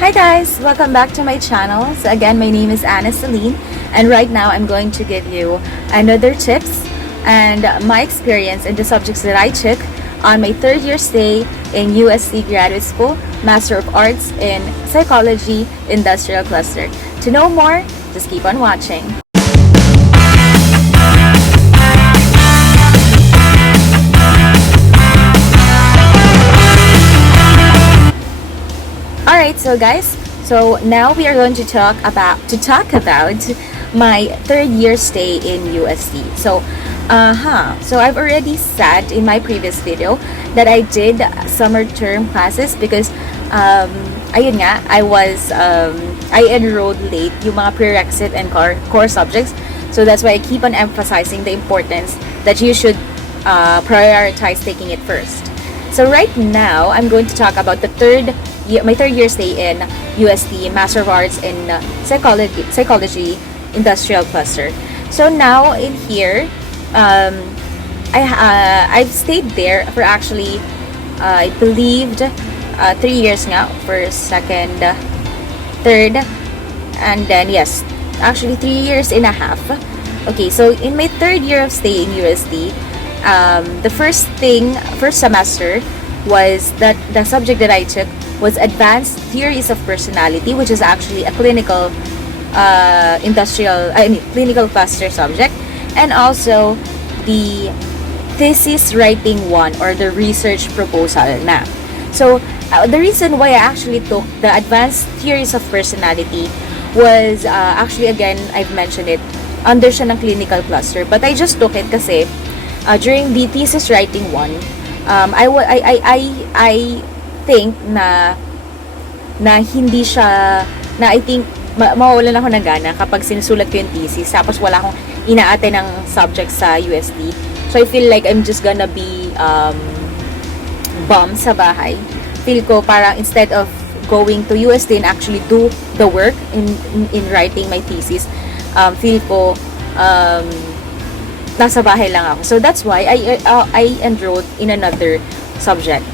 Hi guys! Welcome back to my channel. So again, my name is Anna Celine, and right now I'm going to give you another tips and my experience in the subjects that I took on my third year stay in UST Graduate School, Master of Arts in Psychology, Industrial Cluster. To know more, just keep on watching. Alright, so guys, now we are going to talk about my third year stay in UST. So I've already said in my previous video that I did summer term classes because ayun nga, I enrolled late yung mga prerequisite and core subjects. So that's why I keep on emphasizing the importance that you should prioritize taking it first. So right now, I'm going to talk about my third year stay in UST, Master of Arts in Psychology, Industrial Cluster. So now in here, I've stayed there for actually, I believed 3 years nga, first, second, third, and then yes, actually 3 years and a half. Okay, so in my third year of stay in UST, the first semester was that the subject that I took was Advanced Theories of Personality, which is actually a clinical clinical cluster subject, and also the thesis writing one, or the research proposal na. So the reason why I actually took the Advanced Theories of Personality was actually, again, I've mentioned it, under siya ng clinical cluster, but I just took it kasi during the thesis writing one, I think na hindi siya, na I think mawawalan ako ng gana kapag sinusulat ko yung thesis tapos wala akong inaate ng subject sa UST. So I feel like I'm just gonna be bummed sa bahay. Feel ko parang instead of going to UST and actually do the work in writing my thesis, feel ko nasa bahay lang ako. So that's why I enrolled in another subject.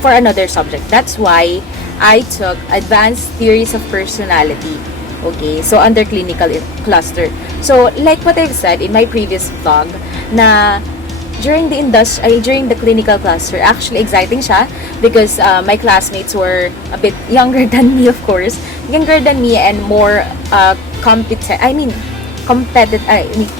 For another subject. That's why I took Advanced Theories of Personality. Okay, so under clinical cluster. So like what I've said in my previous vlog, na during the clinical cluster, actually exciting siya because my classmates were a bit younger than me, of course, and more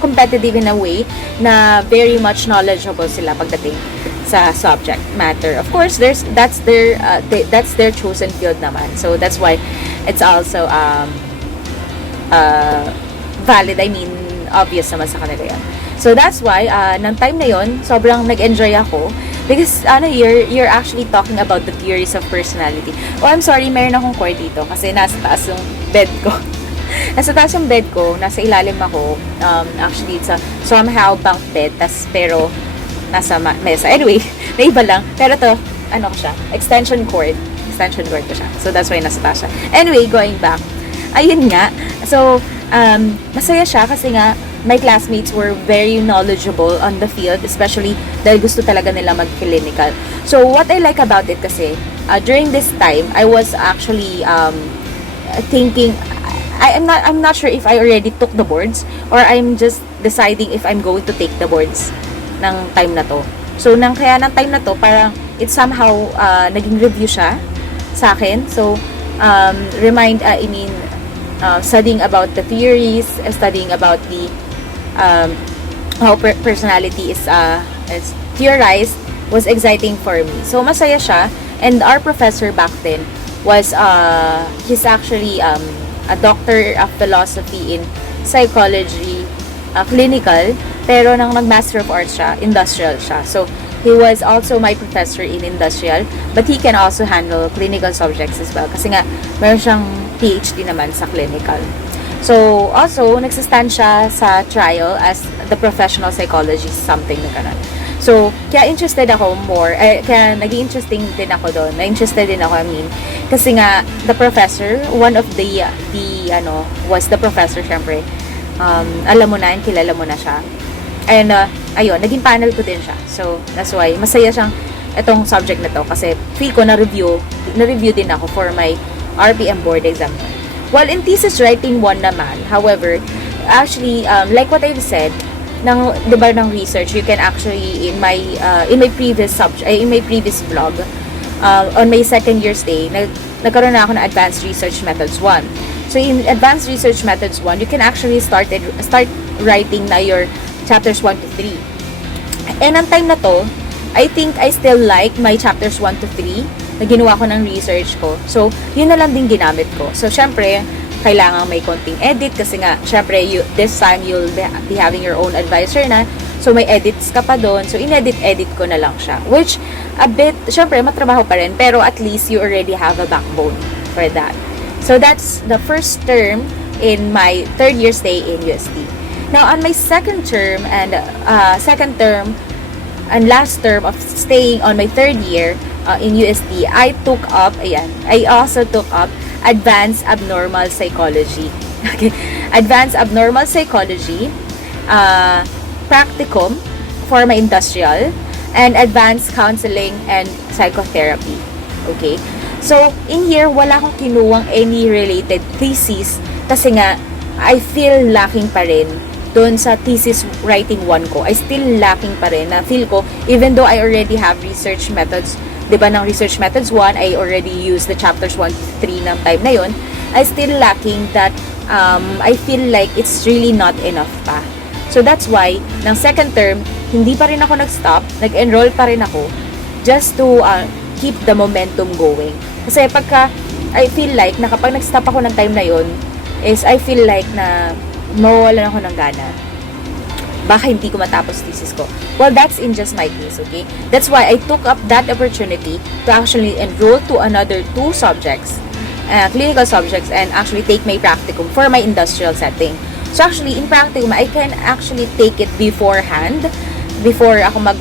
competitive in a way na very much knowledgeable sila pagdating sa subject matter. Of course, that's their chosen field naman. So that's why it's also valid. Obvious naman sa kanila yan. So that's why nang time na yon, sobrang nag-enjoy ako because you're actually talking about the theories of personality. Oh, I'm sorry, mayroon akong cord dito kasi nasa taas yung bed ko. Nasa taas yung bed ko, nasa ilalim ako. Actually, it's a somehow bunk bed, pero nasa mesa. Anyway, naiba lang. Pero to, ko siya? Extension cord ko siya. So, that's why nasa taas siya. Anyway, going back. Ayun nga. So, masaya siya kasi nga, my classmates were very knowledgeable on the field, especially dahil gusto talaga nila mag-clinical. So, what I like about it kasi, during this time, I was actually thinking, I'm not sure if I already took the boards or I'm just deciding if I'm going to take the boards ng time na to. So, kaya ng time na to, parang it somehow naging review siya sa akin. So, studying about the theories, studying about the how personality is theorized was exciting for me. So, masaya siya. And our professor back then was, he's actually a doctor of philosophy in psychology, clinical, pero nang nag-Master of Arts siya, industrial siya. So, he was also my professor in industrial, but he can also handle clinical subjects as well. Kasi nga, meron siyang PhD naman sa clinical. So, also, nagsistand siya sa trial as the professional psychologist, something na ganun. So, kaya interested ako more, kaya naging interesting din ako doon. Na-interested din ako, kasi nga, the professor, one of was the professor, syempre. Alam mo na, kilala mo na siya. And, ayun, naging panel ko din siya. So, that's why, masaya siyang itong subject na to kasi feel ko na-review din ako for my RPM board exam. While in thesis writing 1 naman, however, actually, like what I've said, di ba, ng research, you can actually, in my previous vlog, on my second year stay, nagkaroon na ako ng Advanced Research Methods 1. So, in Advanced Research Methods 1, you can actually start writing na your chapters 1 to 3. And ang time na to, I think I still like my chapters 1 to 3 na ginawa ko ng research ko. So, yun na lang din ginamit ko. So, syempre, kailangan may konting edit kasi nga, syempre, this time you'll be having your own advisor na. So, may edits ka pa doon. So, edit ko na lang siya. Which, a bit, syempre, matrabaho pa rin. Pero at least you already have a backbone for that. So, that's the first term in my third year stay in UST. Now, on my second term and last term of staying on my third year in UST, I also took up Advanced Abnormal Psychology. Okay, Advanced Abnormal Psychology, practicum for my industrial, and Advanced Counseling and Psychotherapy. Okay, so in here, wala akong kinuwang any related thesis kasi nga, I feel lacking pa rin doon sa thesis writing 1 ko. I still lacking pa rin na feel ko, even though I already have research methods, diba, ng research methods 1, I already used the chapters 1 to 3 ng time na yun, I still lacking that, I feel like it's really not enough pa. So that's why, ng second term, hindi pa rin ako nag-stop, nag-enroll pa rin ako, just to keep the momentum going. Kasi pagka, I feel like, na kapag nag-stop ako ng time na yun, is I feel like na mawawalan ako ng gana. Baka hindi ko matapos thesis ko. Well, that's in just my case, okay? That's why I took up that opportunity to actually enroll to another 2 subjects, clinical subjects, and actually take my practicum for my industrial setting. So actually, in practicum, I can actually take it beforehand, before ako mag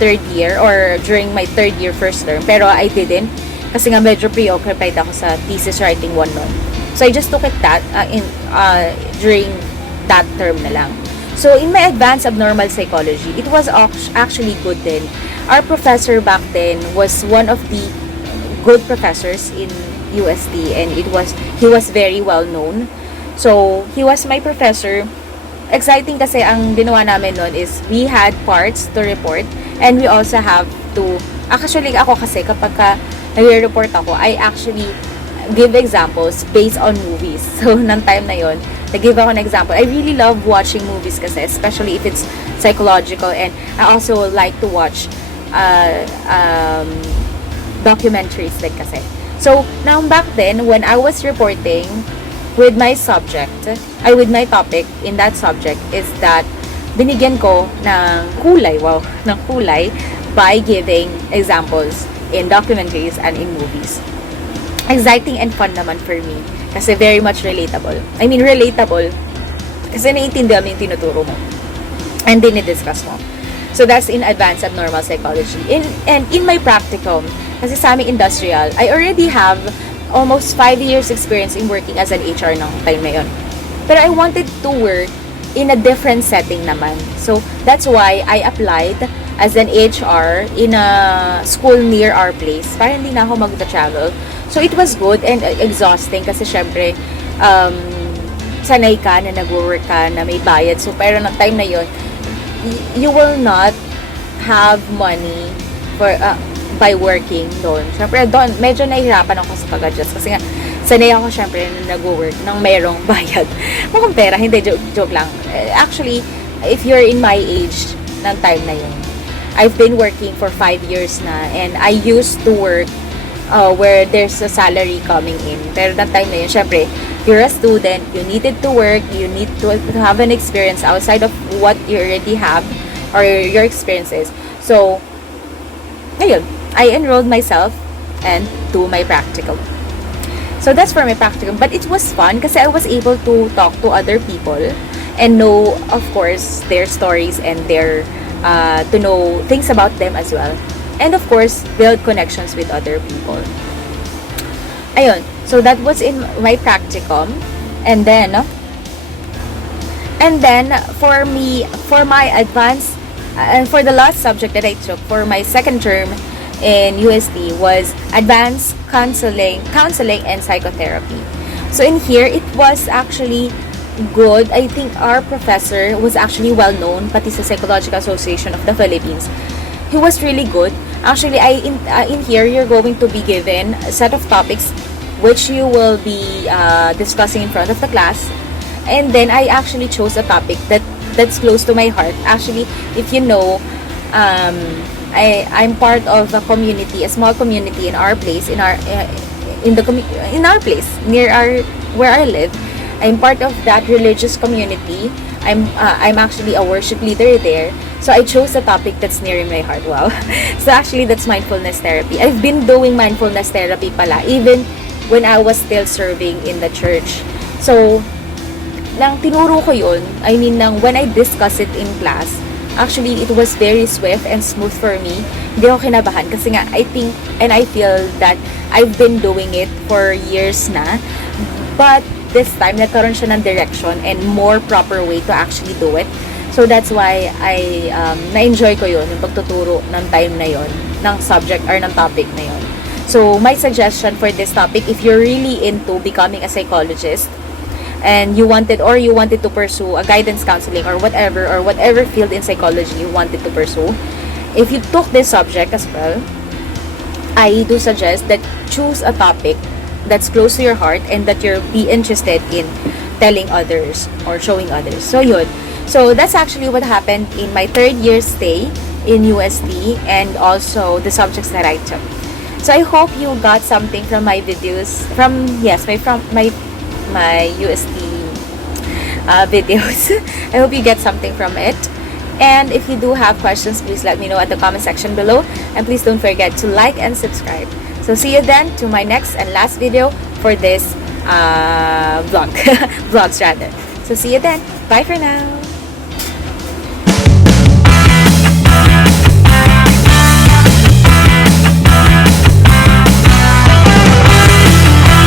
third year or during my third year first term. Pero I didn't kasi nga medyo preoccupied ako sa thesis writing 1 nun. So I just took it during that term na lang. So, in my Advanced Abnormal Psychology, it was actually good din. Our professor back then was one of the good professors in UST, and he was very well known. So, he was my professor. Exciting kasi ang ginawa namin nun is we had parts to report, and we also have to, actually ako kasi kapag nag-report ako, I actually give examples based on movies. So, nang time na yon, nag-give ako an example. I really love watching movies kasi, especially if it's psychological, and I also like to watch documentaries like kasi. So, now back then, when I was reporting with my with my topic in that subject is that binigyan ko ng kulay, by giving examples in documentaries and in movies. Exciting and fun naman for me kasi very much relatable. I mean, relatable kasi naiintindihan mo yung tinuturo mo and dinidiscuss mo. So, that's in Advanced Abnormal Psychology. And in my practicum, kasi sa aming industrial, I already have almost 5 years experience in working as an HR ng time na yun. Pero I wanted to work in a different setting naman. So, that's why I applied as an HR in a school near our place para hindi na ako mag-travel. So, it was good and exhausting kasi syempre, sanay ka na nag-work ka, na may bayad. So, pero ng time na yun, you will not have money for by working doon. Syempre, doon, medyo nahihirapan ako sa pag-adjust kasi nga, sanay ako syempre na nag-work ng merong bayad. Mukhang pera, hindi, joke lang. Actually, if you're in my age ng time na yun, I've been working for 5 years na, and I used to work where there's a salary coming in. Pero that time na yun, syempre, you're a student, you needed to work, you need to have an experience outside of what you already have or your experiences. So, ayun, I enrolled myself and do my practicum. So, that's for my practicum. But it was fun kasi I was able to talk to other people and know, of course, their stories and to know things about them as well. And of course, build connections with other people. Ayun. So, that was in my practicum. And then, for my advanced, and for the last subject that I took, for my second term in UST was advanced counseling and psychotherapy. So in here, it was actually good. I think our professor was actually well known, pati sa Psychological Association of the Philippines. He was really good. Actually, in here, you're going to be given a set of topics which you will be discussing in front of the class. And then I actually chose a topic that's close to my heart. Actually, if you know, I'm part of a community, a small community in our place, in our place near where I live. I'm part of that religious community. I'm actually a worship leader there. So I chose a topic that's near in my heart. Wow. So actually, that's mindfulness therapy. I've been doing mindfulness therapy pala, even when I was still serving in the church. So, nang tinuro ko yun, when I discuss it in class, actually, it was very swift and smooth for me. Hindi ako kinabahan kasi nga, I think, and I feel that I've been doing it for years na. But, this time, nagkaroon siya ng direction and more proper way to actually do it. So, that's why I na-enjoy ko yun, yung pagtuturo ng time na yun, ng subject or ng topic na yun. So, my suggestion for this topic, if you're really into becoming a psychologist, and you wanted to pursue a guidance counseling or whatever field in psychology you wanted to pursue, if you took this subject as well, I do suggest that choose a topic that's close to your heart and that you'll be interested in telling others or showing others. So yun. So that's actually what happened in my 3rd year stay in UST and also the subjects that I took. So I hope you got something from my videos, from my UST videos. I hope you get something from it. And if you do have questions, please let me know at the comment section below. And please don't forget to like and subscribe. So see you then to my next and last video for this vlogs rather. So see you then. Bye for now.